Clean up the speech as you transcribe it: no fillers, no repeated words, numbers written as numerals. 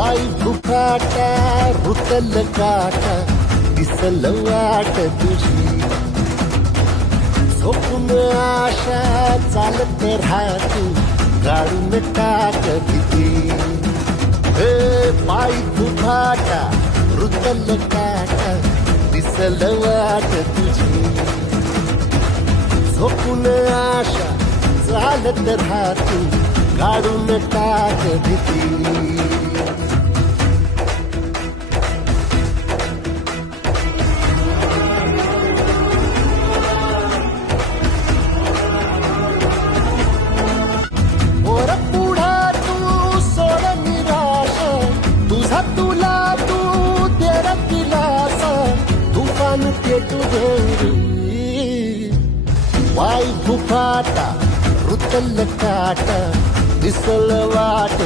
पायी फुफाटा रुतल काटा दिसल वाट तुझी झोपून आशा चालत राहतो काढून टाक भीती पायी फुफाटा रुतल काटा दिसल वाट तुझी झोपून आशा चालत राहतो काढून टाक भीती पायी फुफाटा रुतल काटा दिसल वाट